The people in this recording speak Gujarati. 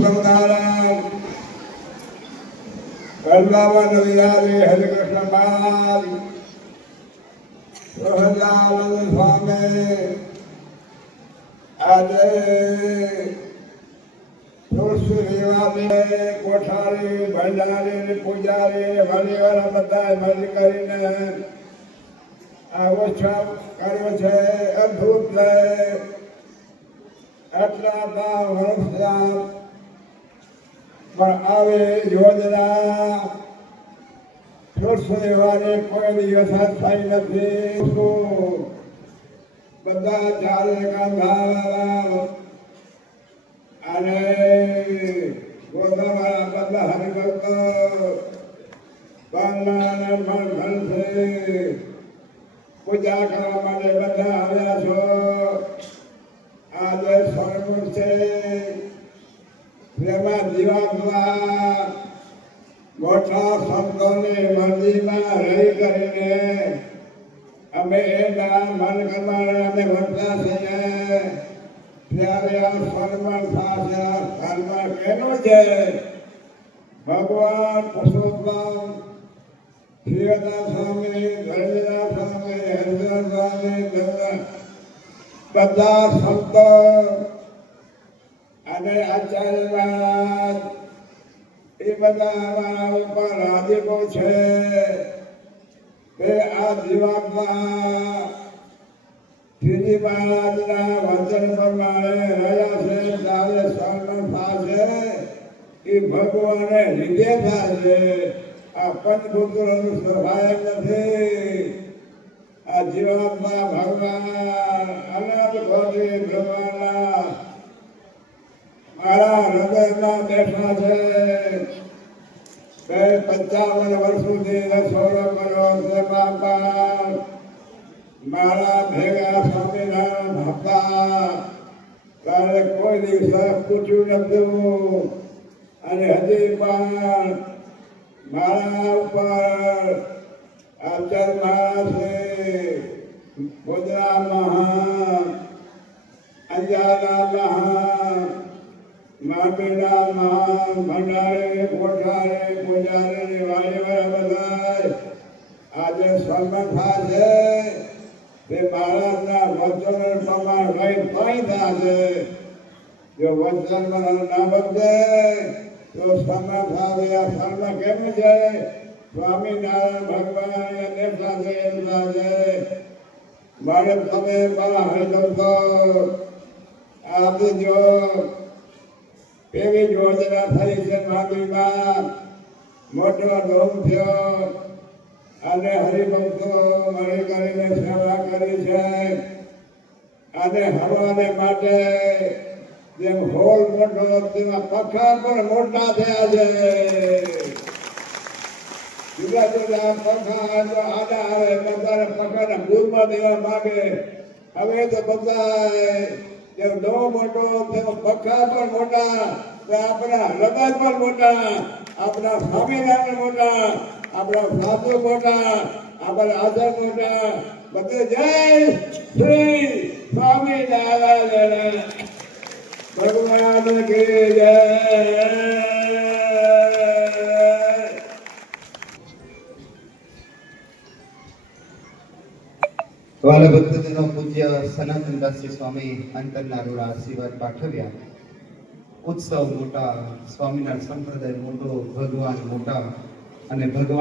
પુરુષોત્તમનારાયણ વૃંદાવન વિહારી હરિકૃષ્ણ બાલ. પ્રહલાનંદ સ્વામી. આજે કોઠારી, ભંડારી પૂજારી વડીવાળા બધા મળી કરીને આ ઉત્સવ કર્યો છે, અદ્ભુત વર્ષ પણ આવે યોજના તુલસી કોઈ દિવસ થઈ નથી બધા ચાલે કાંધા અને ગોદાવાળા બધા હરિભક્ત બાંગલાના પણ ભણશે પૂજા કરવા માટે બધા આવ્યા છો આજે સ્વર્ગ છે તેમાં જીવાત્મા મોટા સંતોની મંદિરમાં રહી કરીને અમે એના મન કરવાના અમે વર્તા છીએ ત્યારે આ સન્માન થશે આ સન્માન કેનો છે? ભગવાન પુરુષોત્તમ શિવદાસ સ્વામી ધર્મદાસ સ્વામી હરિદાસ સ્વામી બધા સંતો અને આચાર્યવાદ એ બધા અમારા ઉપર રાજીપો છે. તે આ જીવાત્મા શ્રીજી મહારાજના વચન પ્રમાણે રહ્યા છે ત્યારે સ્વર્ણ થશે, એ ભગવાને લીધે થશે. આ પંચભૂતોનું સહાય નથી. આ જીવાત્મા ભગવાન અનંત ભગવે બ્રહ્માંડના મારા હૃદયમાં બેઠા છે. બે પંચાવન વર્ષોથી કર્યો છે, બાપા. મારા ભેગા સ્વામિનારાયણ હતા ત્યારે કોઈ દિવસ પૂછ્યું નતું અને હજી પણ મારા ઉપર આચાર મહારાજે ગોધરા મહા માટીના મહા ભંડારે કોઠારે પૂજારે વાળીવાળા બધા આજે સન્માન થશે તે મહારાજના વચન પ્રમાણ રહી કઈ થશે જો વચન ના બદલે, તો થશે આ સન્માન કેમ છે? સ્વામિનારાયણ ભગવાન એને સાથે એમ થશે મારે તમે મારા હરિભક્તો આપજો એવી યોજના થઈ છે માંડવીમાં મોટો ડોમ થયો. અને હરિભક્તો મળી કરીને સેવા કરી છે. અને હરવાને માટે જેમ હોલ મોટો તેમાં પખા પણ મોટા થયા છે. જુદા જુદા પખા જો આડા આવે બધાને પખાને ભૂલમાં દેવા માગે. હવે તો બધા જેમ ડો મોટો તેમ પખા પણ મોટા આપણા હૃદય પણ મોટા, આપણા સ્વામિનારાયણ મોટા, આપણા સાધુ મોટા, આપણા આચાર મોટા, બધે જય શ્રી સ્વામિનારાયણ. ભગવાન કે જય. વાલા પૂજ્ય સનાતનદાસજી સ્વામી અંતરના રૂડા આશીર્વાદ પાઠવ્યા. ઉત્સવ મોટા સ્વામિનારાયણ સંપ્રદાય મોટો, ભગવાન મોટા અને ભગવાન